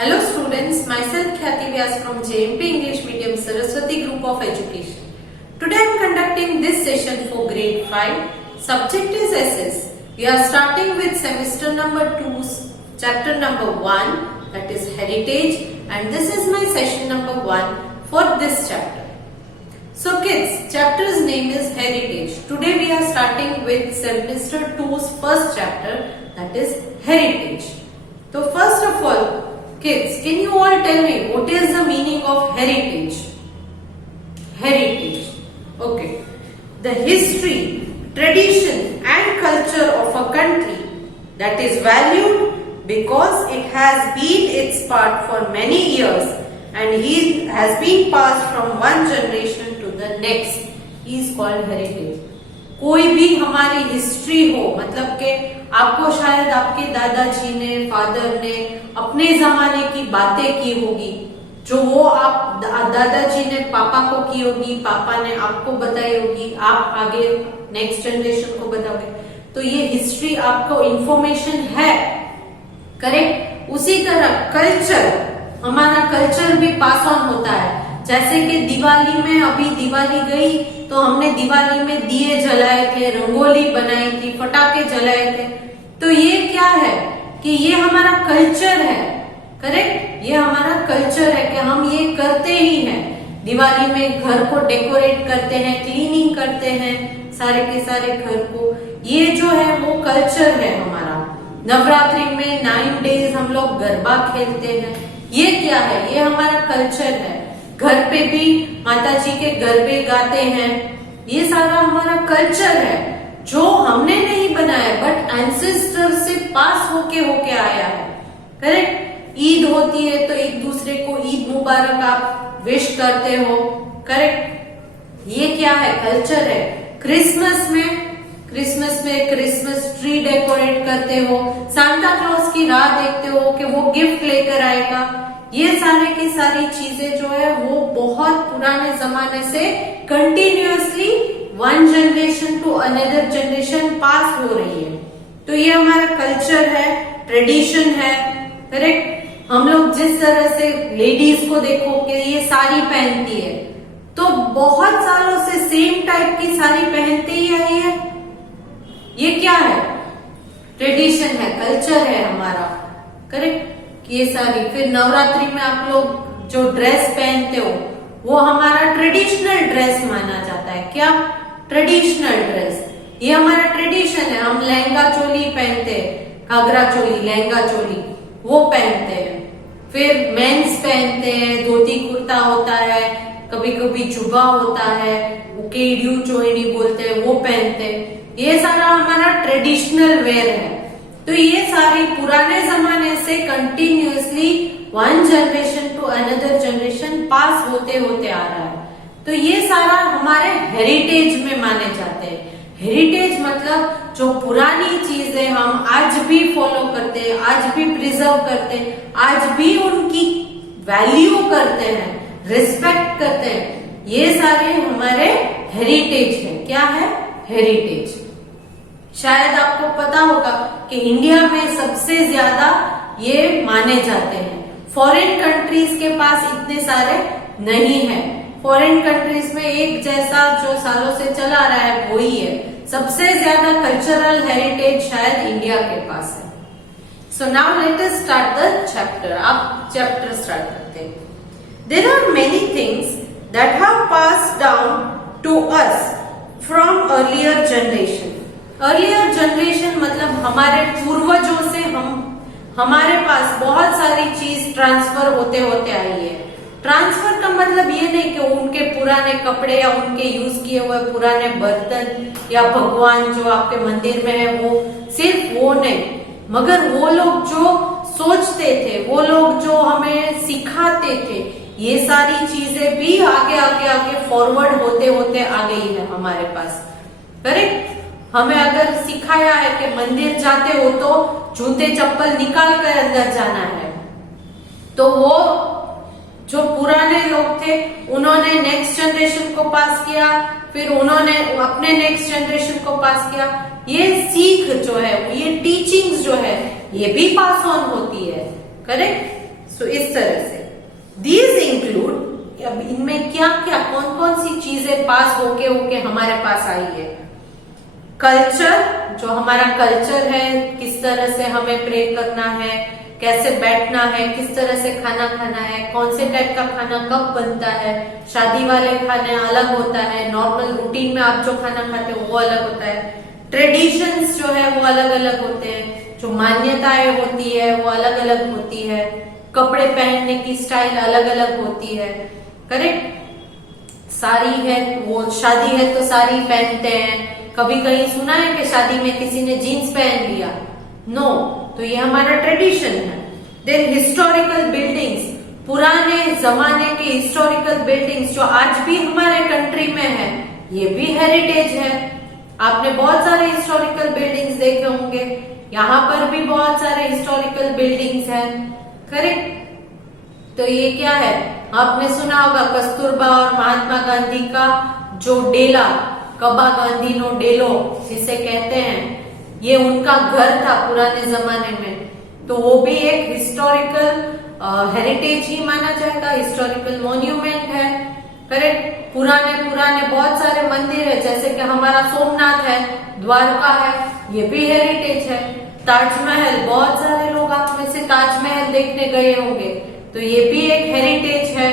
Hello students, myself Khyati Vyas from JMP English Medium Saraswati Group of Education. Today I am conducting this session for grade 5. Subject is SS. We are starting with semester number 2, chapter number 1, that is heritage, and this is my session number 1 for this chapter. So kids, chapter's name is heritage. Today we are starting with semester 2's first chapter, that is heritage. So first of all, kids, can you all tell me what is the meaning of heritage? Heritage. Okay. The history, tradition and culture of a country that is valued because it has been its part for many years and he has been passed from one generation to the next is called heritage. कोई भी हमारी history हो, मतलब के आपको शायद आपके दादाजी ने, फादर ने अपने जमाने की बातें की होगी, जो वो आप दादाजी ने पापा को की होगी, पापा ने आपको बताई होगी, आप आगे नेक्स्ट जनरेशन को बताओगे, तो ये हिस्ट्री आपको इंफॉर्मेशन है, करेक्ट। उसी तरह कल्चर, हमारा कल्चर भी पास ऑन होता है। जैसे कि दिवाली में, अभी दिवाली गई तो हमने दिवाली में दिए जलाए थे, रंगोली बनाई थी, पटाखे जलाए थे, तो ये क्या है कि ये हमारा कल्चर है, करेक्ट। ये हमारा कल्चर है कि हम ये करते ही हैं। दिवाली में घर को डेकोरेट करते हैं, क्लीनिंग करते हैं सारे के सारे घर को, ये जो है वो कल्चर है हमारा। नवरात्रि में 9 डेज हम लोग गरबा खेलते हैं, ये क्या है, ये हमारा कल्चर है। घर पे भी माता जी के गरबे गाते हैं, ये सारा हमारा कल्चर है जो हमने नहीं बनाया बट एंसेस्टर से पास होके आया है, करेक्ट। ईद होती है तो एक दूसरे को ईद मुबारक आप विश करते हो, करेक्ट। ये क्या है, कल्चर है। क्रिसमस में क्रिसमस ट्री डेकोरेट करते हो, सांता क्लॉज की राह देखते हो कि वो गिफ्ट लेकर आएगा। ये सारे की सारी चीजें जो है वो बहुत पुराने जमाने से continuously one generation to another generation pass हो रही है। तो ये हमारा कल्चर है, ट्रेडिशन है, करेक्ट। हम लोग जिस तरह से लेडीज को देखो कि ये साड़ी पहनती है, तो बहुत सालों से सेम टाइप की साड़ी पहनते ही आई है। ये क्या है, ट्रेडिशन है, कल्चर है हमारा, करेक्ट। ये सारी, फिर नवरात्रि में आप लोग जो ड्रेस पहनते हो वो हमारा ट्रेडिशनल ड्रेस माना जाता है। क्या, ट्रेडिशनल ड्रेस, ये हमारा ट्रेडिशन है। हम लहंगा चोली पहनते हैं, घाघरा चोली, लहंगा चोली वो पहनते हैं। फिर मेंस पहनते हैं, धोती कुर्ता होता है, कभी कभी जुबा होता है, उकेड़ियू चोइनी बोलते हैं, वो पहनते हैं। ये सारा हमारा ट्रेडिशनल वेयर है। तो ये सारी पुराने जमाने से continuously one generation to another generation pass होते आ रहा है। तो ये सारा हमारे हेरिटेज में माने जाते हैं। हेरिटेज मतलब जो पुरानी चीजें हम आज भी फॉलो करते हैं, आज भी प्रिजर्व करते हैं, आज भी उनकी वैल्यू करते हैं, रिस्पेक्ट करते हैं, ये सारे हमारे हेरिटेज है। क्या है, हेरिटेज। शायद आपको पता होगा कि इंडिया में सबसे ज्यादा ये माने जाते हैं। फॉरेन कंट्रीज के पास इतने सारे नहीं है। फॉरेन कंट्रीज में एक जैसा जो सालों से चला रहा है वही है। सबसे ज्यादा कल्चरल हेरिटेज शायद इंडिया के पास है। So now let us start the chapter. आप चैप्टर स्टार्ट करते हैं। There are many things that have passed down to us from earlier generation. Earlier generation मतलब हमारे पूर्वजों से हमारे पास बहुत सारी चीज ट्रांसफर होते आई है। ट्रांसफर का मतलब ये नहीं कि उनके पुराने कपड़े या उनके यूज किए हुए पुराने बर्तन या भगवान जो आपके मंदिर में है वो, सिर्फ वो नहीं, मगर वो लोग जो सोचते थे, वो लोग जो हमें सिखाते थे, ये सारी चीजें भी आगे फॉरवर्ड होते आ गई है हमारे पास, करेक्ट। हमें अगर सिखाया है कि मंदिर जाते हो तो जूते चप्पल निकाल कर अंदर जाना है, तो वो जो पुराने लोग थे उन्होंने नेक्स्ट जनरेशन को पास किया, फिर उन्होंने अपने नेक्स्ट जनरेशन को पास किया। ये सीख जो है, ये टीचिंग्स जो है, ये भी पास ऑन होती है, करेक्ट। सो इस तरह से दीज इंक्लूड, अब इनमें क्या क्या कौन कौन सी चीजें पास होके होके हमारे पास आई है। कल्चर, जो हमारा कल्चर है, किस तरह से हमें प्रे करना है, कैसे बैठना है, किस तरह से खाना खाना है, कौन से टाइप का खाना कब बनता है, शादी वाले खाने अलग होता है, नॉर्मल रूटीन में आप जो खाना खाते हो वो अलग होता है, ट्रेडिशंस जो है वो अलग अलग होते हैं, जो मान्यताएं होती है वो अलग अलग होती है, कपड़े पहनने की स्टाइल अलग अलग होती है, करेक्ट। साड़ी है, वो शादी है तो साड़ी पहनते हैं, कभी कहीं सुना है कि शादी में किसी ने जीन्स पहन लिया, नो, तो ये हमारा ट्रेडिशन है। देन हिस्टोरिकल बिल्डिंग्स, पुराने जमाने के हिस्टोरिकल बिल्डिंग्स जो आज भी हमारे कंट्री में है, ये भी हेरिटेज है। आपने बहुत सारे हिस्टोरिकल बिल्डिंग्स देखे होंगे, यहाँ पर भी बहुत सारे हिस्टोरिकल बिल्डिंग्स हैं, करेक्ट। तो ये क्या है, आपने सुना होगा कस्तूरबा और महात्मा गांधी का जो डेला, कबा गांधी नो डेलो जिसे कहते हैं, ये उनका घर था पुराने जमाने में, तो वो भी एक हिस्टोरिकल हेरिटेज ही माना जाएगा, हिस्टोरिकल मॉन्यूमेंट है, करेक्ट। पुराने पुराने बहुत सारे मंदिर है, जैसे कि हमारा सोमनाथ है, द्वारका है, ये भी हेरिटेज है। ताजमहल, बहुत सारे लोग आप में से ताजमहल देखने गए होंगे, तो ये भी एक हेरिटेज है।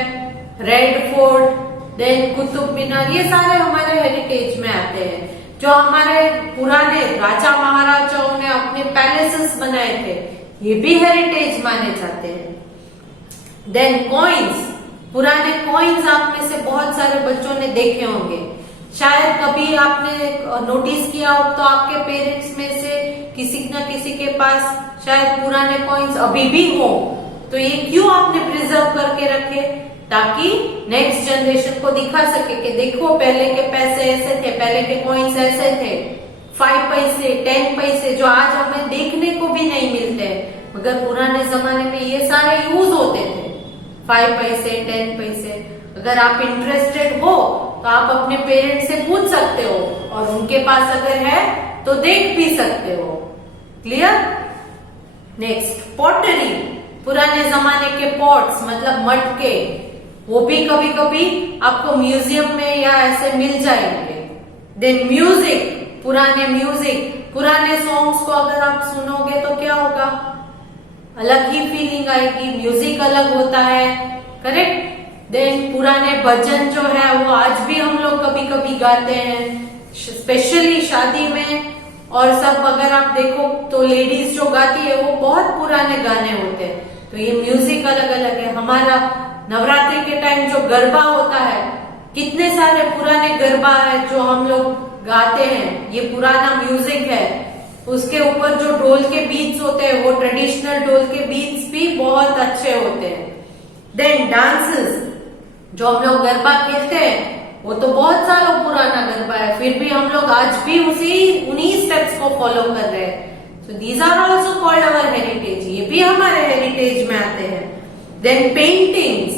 Red fort, then Qutub Minar, ये सारे हमारे हेरिटेज में आते हैं, जो हमारे पुराने राजा महाराजाओं ने अपने पैलेसेस बनाए थे, ये भी हेरिटेज माने जाते हैं। देन कॉइन्स, पुराने कॉइन्स आप में से बहुत सारे बच्चों ने देखे होंगे, शायद कभी आपने नोटिस किया हो तो आपके पेरेंट्स में से किसी न किसी के पास शायद पुराने कॉइन्स अभी भी हो, तो ये क्यों आपने प्रिजर्व करके रखे, ताकि नेक्स्ट जनरेशन को दिखा सके कि देखो पहले के पैसे ऐसे थे, पहले के कॉइन्स ऐसे थे, 5 पैसे 10 पैसे जो आज हमें देखने को भी नहीं मिलते, मगर पुराने जमाने में ये सारे यूज होते थे, 5 पैसे 10 पैसे। अगर आप इंटरेस्टेड हो तो आप अपने पेरेंट्स से पूछ सकते हो, और उनके पास अगर है तो देख भी सकते हो, क्लियर। नेक्स्ट पॉटरी, पुराने जमाने के पॉट्स मतलब मटके, वो भी कभी कभी आपको म्यूजियम में या ऐसे मिल जाएंगे। देन म्यूजिक, पुराने म्यूजिक, पुराने सॉन्ग्स को अगर आप सुनोगे तो क्या होगा, अलग ही फीलिंग आएगी, म्यूजिक अलग होता है, करेक्ट। देन पुराने भजन जो है वो आज भी हम लोग कभी कभी गाते हैं, स्पेशली शादी में, और सब अगर आप देखो तो लेडीज जो गाती है वो बहुत पुराने गाने होते हैं, तो ये म्यूजिक अलग अलग है। हमारा नवरात्रि के टाइम जो गरबा होता है, कितने सारे पुराने गरबा है जो हम लोग गाते हैं, ये पुराना म्यूजिक है। उसके ऊपर जो ढोल के बीट्स होते हैं वो ट्रेडिशनल ढोल के बीट्स भी बहुत अच्छे होते हैं। देन डांसेस, जो हम लोग गरबा खेलते हैं वो तो बहुत सालों पुराना गरबा है, फिर भी हम लोग आज भी उन्हीं स्टेप्स को फॉलो कर रहे हैं, so these are also called our heritage, ये भी हमारे हेरिटेज में आते हैं। देन पेंटिंग्स,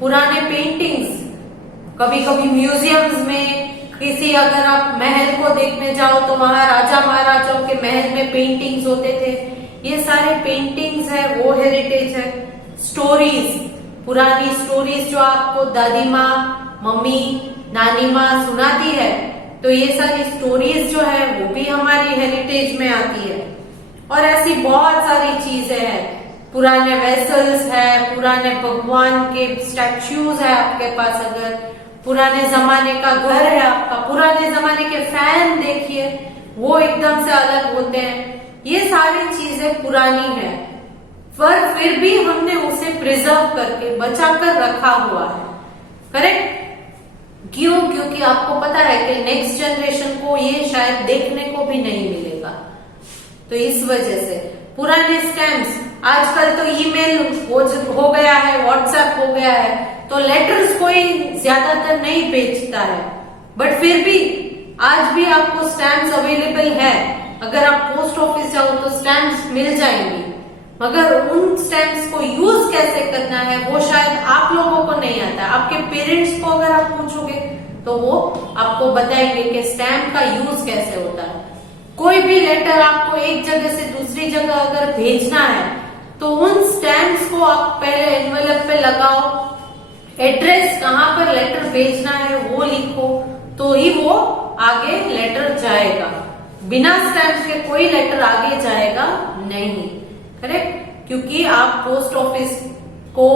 पुराने पेंटिंग्स, कभी कभी म्यूजियम्स में किसी अगर आप महल को देखने जाओ तो वहां राजा महाराजाओं के महल में पेंटिंग्स होते थे, ये सारे पेंटिंग्स है, वो हेरिटेज है। स्टोरीज, पुरानी स्टोरीज जो आपको दादी माँ, मम्मी, नानी माँ सुनाती है, तो ये सारी स्टोरीज जो है वो भी हमारी हेरिटेज में आती है। और ऐसी बहुत सारी चीजें हैं, पुराने वेसल्स है, पुराने भगवान के स्टैच्यूज है आपके पास, अगर पुराने जमाने का घर है आपका, पुराने जमाने के फैन देखिए वो एकदम से अलग होते हैं, ये सारी चीजें पुरानी है, पर फिर भी हमने उसे प्रिजर्व करके बचा कर रखा हुआ है, करेक्ट। क्यों? क्योंकि आपको पता है कि नेक्स्ट जनरेशन को ये शायद देखने को भी नहीं मिलेगा, तो इस वजह से पुराने स्टैम्प्स, आजकल तो ईमेल हो गया है, व्हाट्सएप हो गया है, तो लेटर्स कोई ज्यादातर नहीं भेजता है, बट फिर भी आज भी आपको स्टैम्प्स अवेलेबल है, अगर आप पोस्ट ऑफिस जाओ तो स्टैम्प्स मिल जाएंगी, मगर उन स्टैम्प्स को यूज कैसे करना है वो शायद आप लोगों को नहीं आता। आपके पेरेंट्स को अगर आप पूछोगे तो वो आपको बताएंगे कि स्टैम्प का यूज कैसे होता है। कोई भी लेटर आपको एक जगह से दूसरी जगह अगर भेजना है तो उन स्टैम्प्स को आप पहले एनवेलप पे लगाओ, एड्रेस कहाँ पर लेटर भेजना है वो लिखो, तो ही वो आगे लेटर जाएगा। बिना स्टैम्प के कोई लेटर आगे जाएगा नहीं, करेक्ट। क्योंकि आप पोस्ट ऑफिस को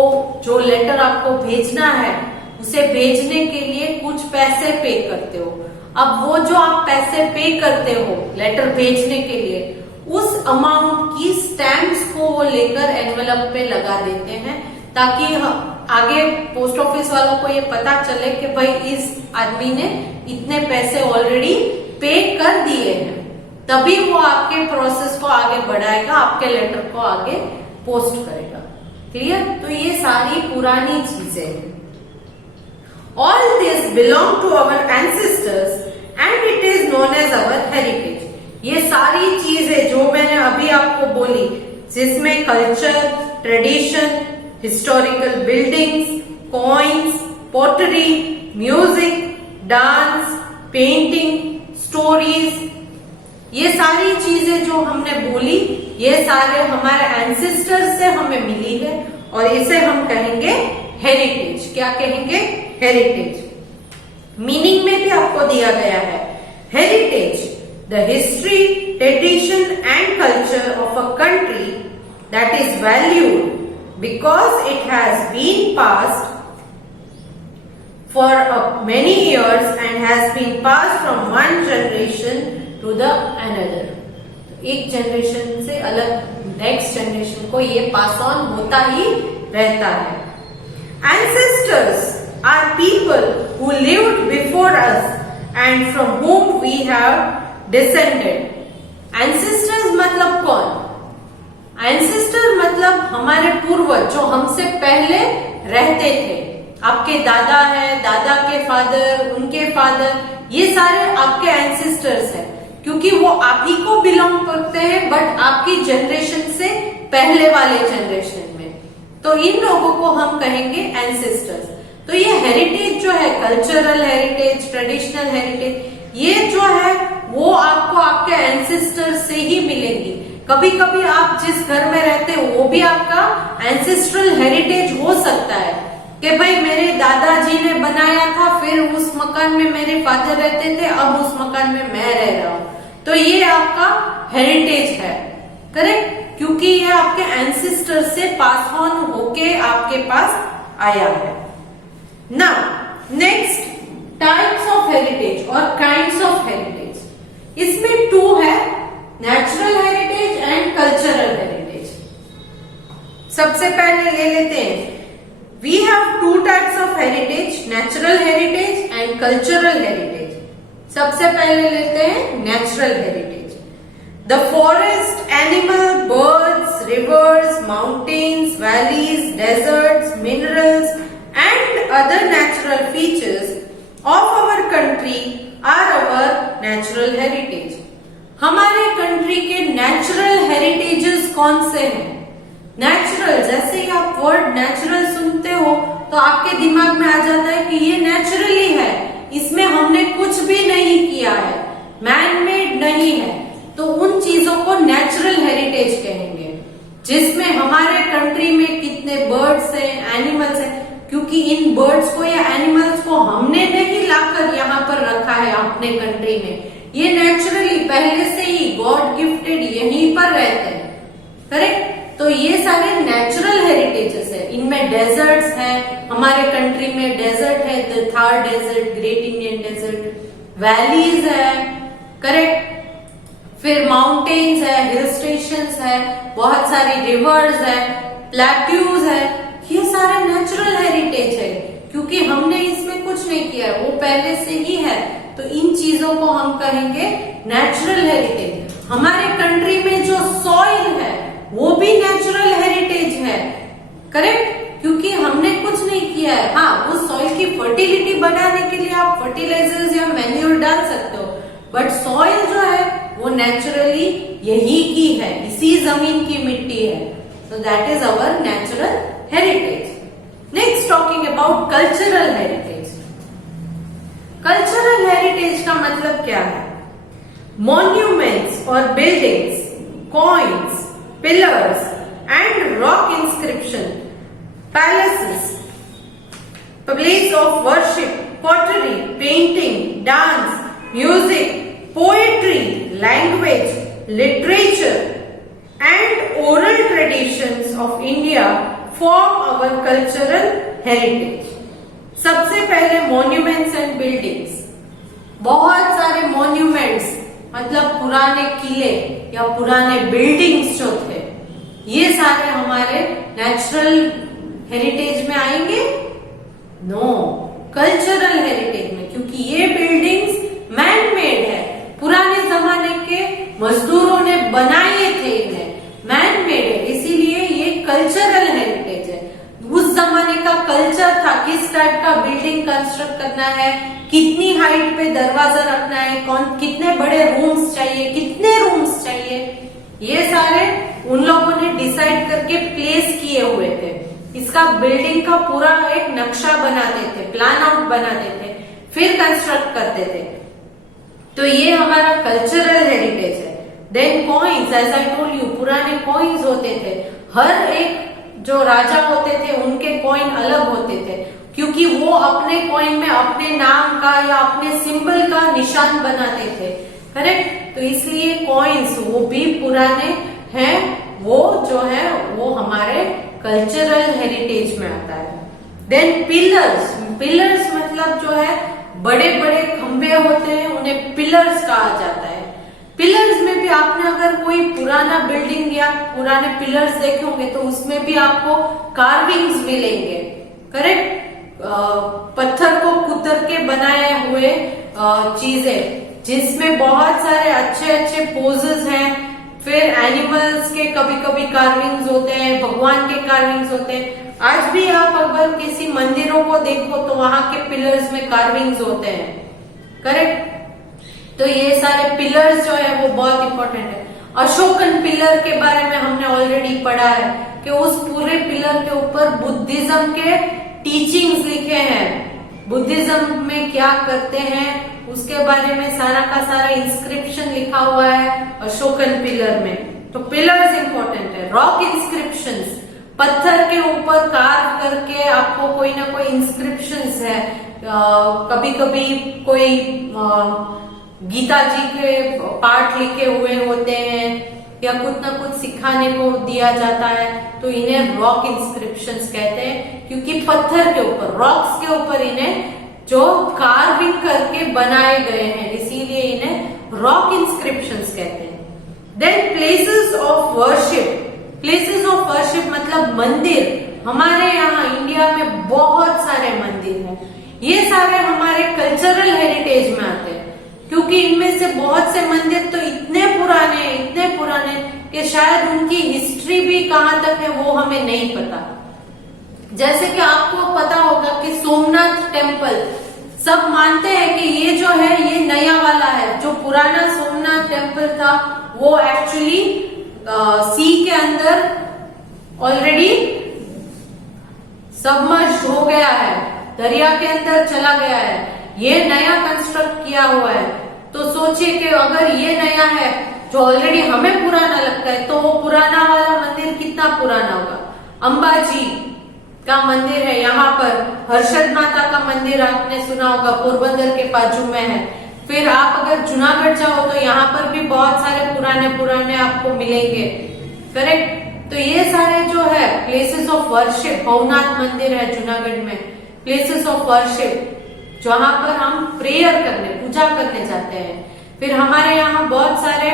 जो लेटर आपको भेजना है उसे भेजने के लिए कुछ पैसे पे करते हो। अब वो जो आप पैसे पे करते हो लेटर भेजने के लिए, उस अमाउंट की स्टैम्प्स को वो लेकर एनवेलप पे लगा देते हैं, ताकि आगे पोस्ट ऑफिस वालों को ये पता चले कि भाई इस आदमी ने इतने पैसे ऑलरेडी पे कर दिए हैं, तभी वो आपके प्रोसेस को आगे बढ़ाएगा, आपके लेटर को आगे पोस्ट करेगा। क्लियर? तो ये सारी पुरानी चीजें हैं। All this belong to our ancestors and it is known as our heritage. ये सारी चीजें जो मैंने अभी आपको बोली, जिसमें culture, tradition, historical buildings, coins, pottery, music, dance, painting, stories, ये सारी चीजें जो हमने बोली, ये सारे हमारे एंसेस्टर्स से हमें मिली है और इसे हम कहेंगे हेरिटेज। क्या कहेंगे? हेरिटेज। मीनिंग में भी आपको दिया गया है, heritage the history, tradition and culture of a country that is valued because it has been passed for many years and has been passed from one generation to the another. एक generation से अलग next generation को ये pass on होता ही रहता है। Ancestors are people who lived before us and from whom we have descended. Ancestors मतलब कौन? Ancestor मतलब हमारे पूर्वज जो हमसे पहले रहते थे। आपके दादा है, दादा के फादर, उनके फादर, ये सारे आपके एंसेस्टर्स हैं, क्योंकि वो आप ही को बिलोंग करते हैं, बट आपकी जनरेशन से पहले वाले जनरेशन में। तो इन लोगों को हम कहेंगे एंसेस्टर्स। तो ये हेरिटेज जो है, कल्चरल हेरिटेज, ट्रेडिशनल हेरिटेज, ये जो है वो आपको आपके एंसेस्टर्स से ही मिलेंगी। कभी कभी आप जिस घर में रहते हो वो भी आपका एंसेस्ट्रल हेरिटेज हो सकता है कि भाई मेरे दादाजी ने बनाया था, फिर उस मकान में मेरे फादर रहते थे, अब उस मकान में मैं रह रहा हूं, तो ये आपका हेरिटेज है, करेक्ट, क्योंकि ये आपके एंसेस्टर से पास ऑन होके आपके पास आया है। Now next, types of heritage और काइंड्स ऑफ हेरिटेज। इसमें टू है, natural heritage and cultural heritage. सबसे पहले ले लेते हैं, we have two types of heritage, natural heritage and cultural heritage. सबसे पहले लेते हैं natural heritage. The forest, animal, birds, rivers, mountains, valleys, deserts, minerals and other natural features of our country are our natural heritage. हमारे country के natural heritages कौन से हैं? Natural, जैसे ही आप वर्ड नेचुरल सुनते हो तो आपके दिमाग में आ जाता है कि ये नेचुरली है, इसमें हमने कुछ भी नहीं किया है, मैन मेड नहीं है, तो उन चीजों को नेचुरल हेरिटेज कहेंगे। जिसमें हमारे कंट्री में कितने बर्ड्स हैं, एनिमल्स हैं, क्योंकि इन बर्ड्स को या एनिमल्स को हमने नहीं लाकर यहाँ पर रखा है अपने कंट्री में, ये नेचुरली पहले से ही गॉड गिफ्टेड यहीं पर रहते हैं, करेक्ट। तो ये सारे नेचुरल हेरिटेजेस है। इनमें डेजर्ट्स हैं, हमारे कंट्री में डेजर्ट है, the Thar desert, great Indian desert, valleys है, करेक्ट, फिर माउंटेन्स है, हिल स्टेशंस है, बहुत सारी रिवर्स है, प्लेट्यूज है, ये सारे नेचुरल हेरिटेज है, क्योंकि हमने इसमें कुछ नहीं किया है, वो पहले से ही है, तो इन चीजों को हम कहेंगे नेचुरल हेरिटेज। हमारे कंट्री में जो सॉइल है वो भी नेचुरल हेरिटेज है, करेक्ट, क्योंकि हमने कुछ नहीं किया है। हाँ, उस सॉइल की फर्टिलिटी बढ़ाने के लिए आप फर्टिलाइजर्स या मैन्योर डाल सकते हो, बट सॉइल जो है वो नेचुरली यही की है, इसी जमीन की मिट्टी है, so that is our natural heritage. Next, talking about cultural heritage. Cultural heritage का मतलब क्या है? Monuments or buildings, coins, pillars and rock inscription, palaces, place of worship, pottery, painting, dance, music, poetry, language, literature, and oral traditions of India form our cultural heritage. सबसे पहले monuments and buildings, बहुत सारे monuments मतलब पुराने किले या पुराने buildings जो थे, ये सारे हमारे नेचुरल हेरिटेज में आएंगे? नो, कल्चरल हेरिटेज में, क्योंकि ये बिल्डिंग्स मैन मेड है, पुराने जमाने के मजदूरों ने बनाए थे, इन्हें मैन मेड है, इसीलिए ये कल्चरल हेरिटेज है। उस जमाने का कल्चर था, किस टाइप का बिल्डिंग कंस्ट्रक्ट करना है, कितनी हाइट पे दरवाजा रखना है, कितने बड़े रूम्स चाहिए, कितने रूम्स चाहिए, ये सारे उन लोगों ने डिसाइड करके प्लेस किए हुए थे। इसका बिल्डिंग का पूरा एक नक्शा बनाते थे, प्लान आउट बनाते थे, फिर कंस्ट्रक्ट करते थे। तो ये हमारा कल्चरल हेरिटेज है। Then coins, as I told you, पुराने कॉइन्स होते थे, हर एक जो राजा होते थे उनके कॉइन अलग होते थे, क्योंकि वो अपने कॉइन में अपने नाम का या अपने सिंबल का निशान बनाते थे, करेक्ट। तो इसलिए कॉइन्स वो भी पुराने हैं, वो जो है वो हमारे कल्चरल हेरिटेज में आता है। देन पिलर्स, पिलर्स मतलब जो है बड़े बड़े खंभे होते हैं, उन्हें पिलर्स कहा जाता है। पिलर्स में भी आपने अगर कोई पुराना बिल्डिंग या पुराने पिलर्स देखे होंगे तो उसमें भी आपको कार्विंग्स मिलेंगे, करेक्ट। पत्थर को कुतर के बनाए हुए चीजें, जिसमें बहुत सारे अच्छे अच्छे पोजेस हैं, फिर एनिमल्स के कभी कभी कार्विंग्स होते हैं, भगवान के कार्विंग्स होते हैं। आज भी आप अगर किसी मंदिरों को देखो तो वहां के पिलर्स में कार्विंग्स होते हैं, करेक्ट। तो ये सारे पिलर्स जो है वो बहुत इंपॉर्टेंट है। अशोकन पिलर के बारे में हमने ऑलरेडी पढ़ा है कि उस पूरे पिलर के ऊपर बुद्धिज्म के टीचिंग्स लिखे हैं, बुद्धिज्म में क्या करते हैं उसके बारे में सारा का सारा इंस्क्रिप्शन लिखा हुआ है अशोकन पिलर में। तो पिलर्स इंपॉर्टेंट है। रॉक इंस्क्रिप्शंस, पत्थर के ऊपर कार्व करके आपको कोई ना कोई इंस्क्रिप्शंस है, कभी कभी कोई गीता जी के पाठ लिखे हुए होते हैं या कुछ ना कुछ सिखाने को दिया जाता है, तो इन्हें रॉक इंस्क्रिप्शंस कहते हैं, क्योंकि पत्थर के ऊपर, रॉक्स के ऊपर इन्हें जो कार्विंग करके बनाए गए हैं, इसीलिए इन्हें रॉक इंस्क्रिप्शंस कहते हैं। Then places of worship, places of worship मतलब मंदिर। हमारे यहाँ इंडिया में बहुत सारे मंदिर हैं, ये सारे हमारे कल्चरल हेरिटेज में आते हैं, क्योंकि इनमें से बहुत से मंदिर तो इतने पुराने कि शायद उनकी हिस्ट्री भी कहाँ तक है वो हमें नहीं पता। जैसे कि आपको पता होगा कि सोमनाथ टेम्पल, सब मानते हैं कि ये जो है ये नया वाला है, जो पुराना सोमनाथ टेम्पल था वो एक्चुअली सी के अंदर ऑलरेडी सबमर्ज हो गया है, दरिया के अंदर चला गया है, ये नया कंस्ट्रक्ट किया हुआ है। तो सोचिए कि अगर ये नया है जो ऑलरेडी हमें पुराना लगता है, तो वो पुराना वाला मंदिर कितना पुराना होगा। अंबाजी का मंदिर है, यहाँ पर हर्षद माता का मंदिर आपने सुना होगा, पोरबंदर के बाजू में है। फिर आप अगर जूनागढ़ जाओ तो यहाँ पर भी बहुत सारे पुराने आपको मिलेंगे, करेक्ट। तो ये सारे जो है प्लेसेस ऑफ वर्शिप, भवनाथ मंदिर है जूनागढ़ में, प्लेसेस ऑफ वर्शिप जहाँ पर हम प्रेयर करने, पूजा करने जाते हैं। फिर हमारे यहाँ बहुत सारे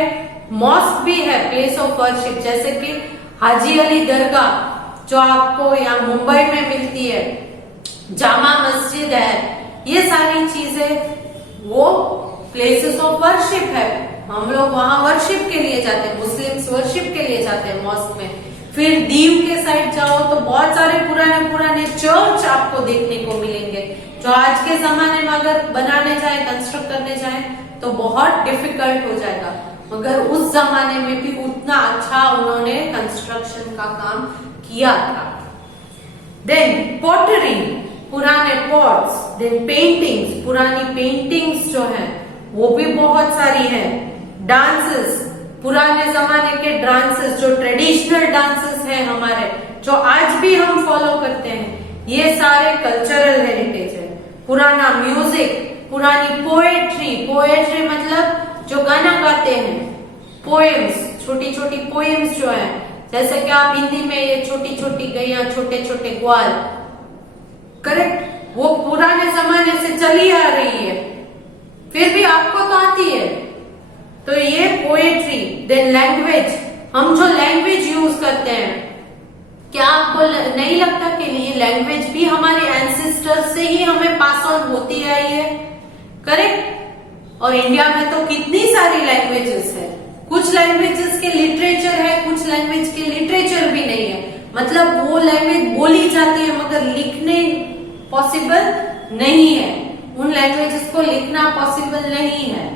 मॉस्क भी है, प्लेस ऑफ वर्शिप, जैसे कि हाजी अली दरगाह जो आपको यहाँ मुंबई में मिलती है, जामा मस्जिद है, ये सारी चीजें वो प्लेसेस ऑफ वर्शिप है। हम लोग वहां वर्शिप के लिए जाते हैं, मुस्लिम्स वर्शिप के लिए जाते हैं मॉस्क में। फिर दीव के साइड जाओ तो बहुत सारे पुराने चर्च आपको देखने को मिलेंगे, जो आज के जमाने में अगर बनाने जाए, कंस्ट्रक्ट करने जाए तो बहुत डिफिकल्ट हो जाएगा, मगर उस जमाने में भी उतना अच्छा उन्होंने कंस्ट्रक्शन का काम किया था। देन पॉटरी, पुराने पॉट्स। देन पेंटिंग्स, पुरानी पेंटिंग्स जो है वो भी बहुत सारी है। डांसेस, पुराने जमाने के डांसेस, जो ट्रेडिशनल डांसेस हैं हमारे, जो आज भी हम फॉलो करते हैं, ये सारे कल्चरल हेरिटेज है। पुराना म्यूजिक, पुरानी पोएट्री, पोएट्री मतलब जो गाना गाते हैं, पोएम्स, छोटी छोटी पोएम्स जो है, जैसे कि आप हिंदी में ये छोटी छोटी गैया, छोटे छोटे ग्वाल, करेक्ट, वो पुराने जमाने से चली आ रही है, फिर भी आपको तो आती है। तो ये पोएट्री। देन लैंग्वेज, हम जो लैंग्वेज यूज करते हैं, क्या आपको नहीं लगता कि ये लैंग्वेज भी हमारे एंसेस्टर्स से ही हमें पास ऑन होती आई है, करेक्ट? और इंडिया में तो कितनी सारी लैंग्वेजेस है, कुछ लैंग्वेजेस के लिटरेचर है, कुछ लैंग्वेज के लिटरेचर भी नहीं है, मतलब वो लैंग्वेज बोली जाती है मगर लिखने पॉसिबल नहीं है, उन लैंग्वेजेस को लिखना पॉसिबल नहीं है।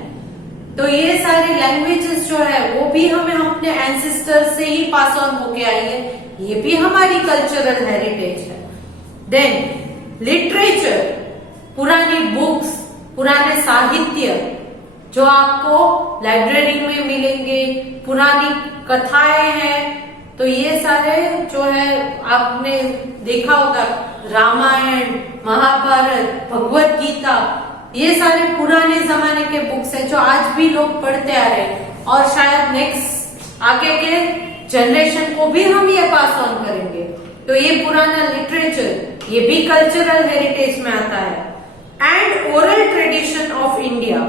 तो ये सारी लैंग्वेजेस जो है वो भी हमें अपने एंसेस्टर से ही पास ऑन होके आई है, ये भी हमारी कल्चरल हेरिटेज है। देन लिटरेचर, पुरानी बुक्स, पुराने साहित्य जो आपको लाइब्रेरी में मिलेंगे, पुरानी कथाएं हैं, तो ये सारे जो है आपने देखा होगा, रामायण, महाभारत, भगवत गीता, ये सारे पुराने जमाने के बुक्स हैं जो आज भी लोग पढ़ते आ रहे हैं, और शायद नेक्स्ट आगे के जनरेशन को भी हम ये पास ऑन करेंगे। तो ये पुराना लिटरेचर, ये भी कल्चरल हेरिटेज में आता है। And oral tradition of India,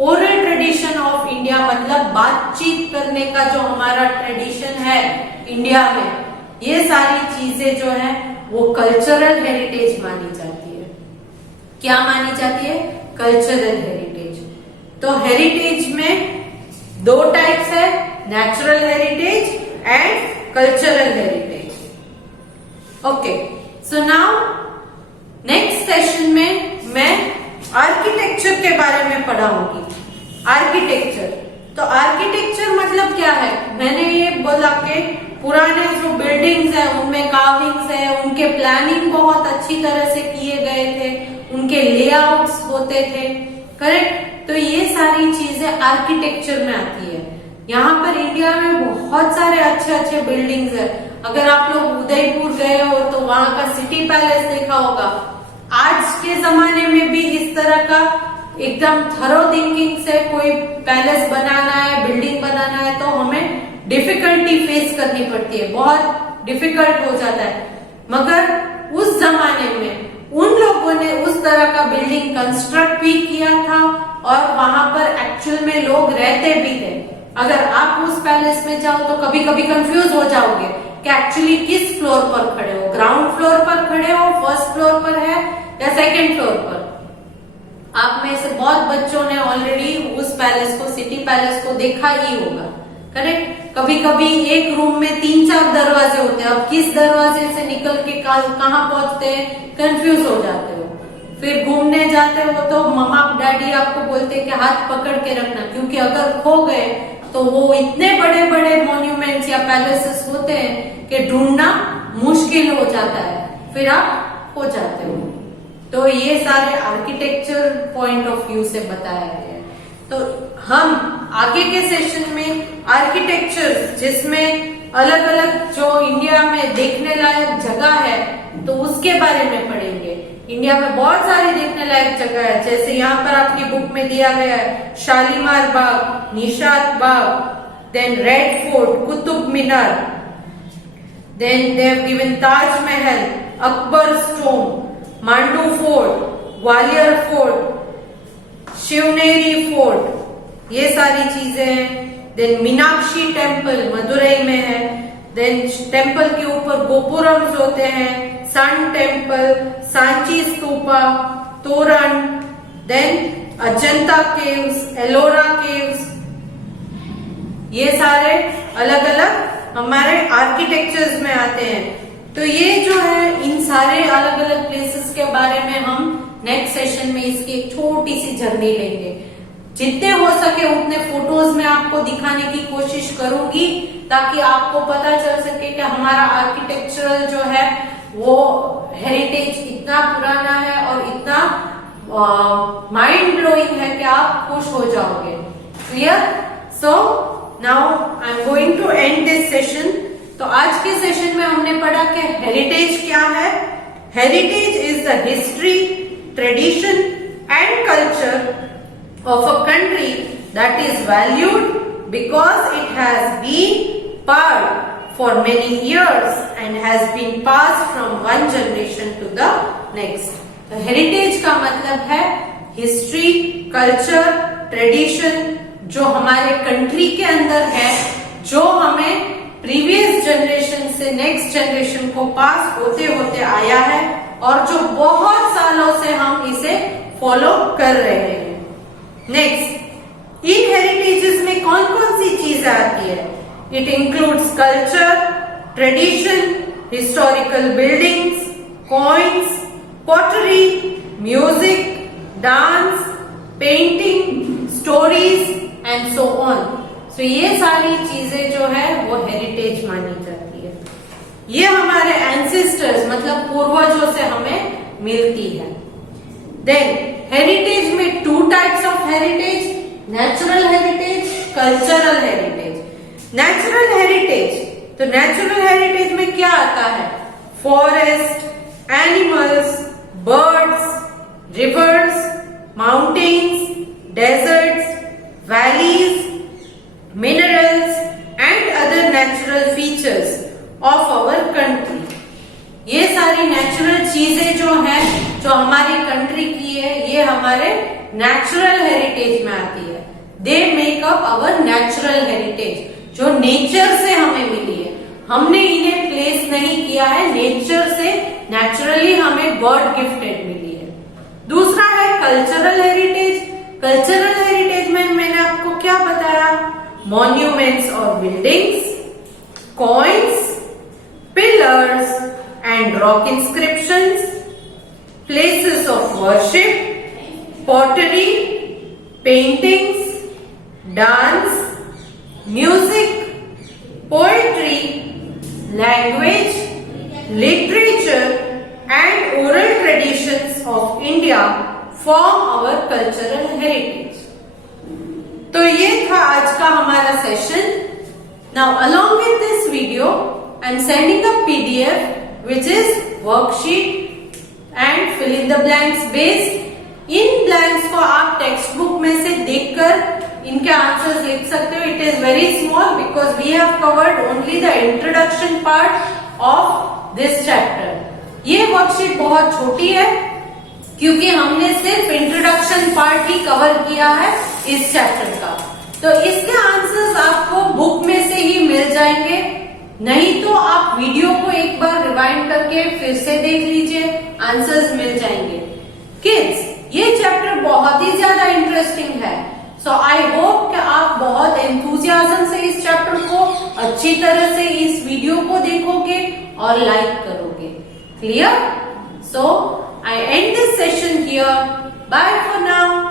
oral tradition of India मतलब बातचीत करने का जो हमारा ट्रेडिशन है इंडिया में, ये सारी चीजें जो है वो कल्चरल हेरिटेज मानी जाती है। क्या मानी जाती है? Cultural heritage. तो हेरिटेज में दो टाइप्स है, natural heritage and cultural heritage. Okay, so now next session में मैं आर्किटेक्चर के बारे में पढ़ाऊंगी। आर्किटेक्चर, तो आर्किटेक्चर मतलब क्या है? मैंने ये बोला कि पुराने जो बिल्डिंग्स है उनमें कार्विंग्स है, उनके प्लानिंग बहुत अच्छी तरह से किए गए थे, उनके लेआउट्स होते थे, करेक्ट? तो ये सारी चीजें आर्किटेक्चर में आती है। यहाँ पर इंडिया में बहुत सारे अच्छे अच्छे बिल्डिंग्स है। अगर आप लोग उदयपुर गए हो तो वहां का सिटी पैलेस देखा होगा। आज के जमाने में भी इस तरह का एकदम थरो थिंकिंग से कोई पैलेस बनाना है, बिल्डिंग बनाना है, तो हमें डिफिकल्टी फेस करनी पड़ती है, बहुत डिफिकल्ट हो जाता है। मगर उस जमाने में उन लोगों ने उस तरह का बिल्डिंग कंस्ट्रक्ट भी किया था और वहां पर एक्चुअल में लोग रहते भी थे। अगर आप उस पैलेस में जाओ तो कभी कभी कंफ्यूज हो जाओगे कि एक्चुअली किस फ्लोर पर खड़े हो, ग्राउंड फ्लोर पर खड़े हो, फर्स्ट फ्लोर पर है या सेकेंड फ्लोर पर। आप में से बहुत बच्चों ने ऑलरेडी उस पैलेस को, सिटी पैलेस को देखा ही होगा, करेक्ट? कभी कभी एक रूम में 3-4 दरवाजे होते हैं, अब किस दरवाजे से निकल के कहाँ पहुंचते हैं कंफ्यूज हो जाते हो। फिर घूमने जाते हो तो मम्मा डैडी आपको बोलते हैं कि हाथ पकड़ के रखना, क्योंकि अगर खो गए तो वो इतने बड़े बड़े मॉन्यूमेंट्स या पैलेसेस होते हैं कि ढूंढना मुश्किल हो जाता है, फिर आप खो जाते हो। तो ये सारे आर्किटेक्चर पॉइंट ऑफ व्यू से बताया गया है। तो हम आगे के सेशन में आर्किटेक्चर, जिसमें अलग अलग जो इंडिया में देखने लायक जगह है, तो उसके बारे में पढ़ेंगे। इंडिया में बहुत सारी देखने लायक जगह है, जैसे यहाँ पर आपकी बुक में दिया गया है Shalimar Bagh, Nishat Bagh, then red fort, Qutub Minar, then they have given Taj Mahal, Akbar stone, Mandu fort, Gwalior fort, Shivneri fort, ये सारी चीजें हैं। देन मीनाक्षी टेम्पल मदुरई में है। देन टेम्पल के ऊपर गोपुरम्स होते हैं, सन टेम्पल, सांची स्तूपा, तोरण, then Ajanta caves, Ellora caves, ये सारे अलग अलग हमारे आर्किटेक्चर्स में आते हैं। तो ये जो है, इन सारे अलग अलग प्लेसेस के बारे में हम नेक्स्ट सेशन में इसकी एक छोटी सी जर्नी लेंगे। जितने हो सके उतने फोटोज में आपको दिखाने की कोशिश करूंगी, ताकि आपको पता चल सके कि हमारा आर्किटेक्चरल जो है वो हेरिटेज इतना पुराना है और इतना माइंड ब्लोइंग है कि आप खुश हो जाओगे। Clear? So now I am going to end this session. तो आज के सेशन में हमने पढ़ा कि हेरिटेज क्या है। Heritage is the history, tradition and culture of a country that is valued because it has been part for many years and has been passed from one generation to the next. तो heritage का मतलब है history, culture, tradition जो हमारे country के अंदर है, जो हमें प्रीवियस जनरेशन से नेक्स्ट जनरेशन को पास होते होते आया है और जो बहुत सालों से हम इसे फॉलो कर रहे हैं। नेक्स्ट, इन हेरिटेजेस में कौन कौन सी चीजें आती है? It includes culture, tradition, historical buildings, coins, pottery, music, dance, painting, stories and so on. So ये सारी चीजें जो है वो हेरिटेज मानी जाती है। ये हमारे एंसेस्टर्स मतलब पूर्वजों से हमें मिलती है। Then हेरिटेज में two types of heritage, natural heritage, cultural heritage. Natural heritage, तो नेचुरल हेरिटेज में क्या आता है? Forest, animals, birds, rivers, mountains, deserts, valleys, minerals and other natural features of our country. ये सारी नेचुरल चीजें जो हैं, जो हमारी कंट्री की है, ये हमारे नेचुरल हेरिटेज में आती है। They make up our natural heritage, जो नेचर से हमें मिली है। हमने इन्हें प्लेस नहीं किया है, नेचर से नेचुरली हमें गॉड गिफ्टेड मिली है। दूसरा है कल्चरल हेरिटेज। कल्चरल हेरिटेज में मैंने आपको क्या बताया? मॉन्यूमेंट्स और buildings, coins, pillars and rock inscriptions, places of worship, pottery, paintings, dance, music, poetry, language, literature and oral traditions of India form our cultural heritage. तो ये था आज का हमारा session. Now along with this video, I am sending a PDF which is worksheet and fill in the blanks based। In blanks को आप text book में से देखकर इनके आंसर्स लिख सकते हो। It is very small because we have covered only the introduction part of this chapter. ये वर्कशीट बहुत छोटी है क्योंकि हमने सिर्फ इंट्रोडक्शन पार्ट ही कवर किया है इस चैप्टर का। तो इसके आंसर्स आपको बुक में से ही मिल जाएंगे, नहीं तो आप वीडियो को एक बार रिवाइंड करके फिर से देख लीजिए, आंसर्स मिल जाएंगे। किड्स, ये चैप्टर बहुत ही ज्यादा इंटरेस्टिंग है। सो आई होप कि आप बहुत एंथुजियाज्म से इस चैप्टर को अच्छी तरह से इस वीडियो को देखोगे और लाइक करोगे। Clear? So I end this session here. Bye for now.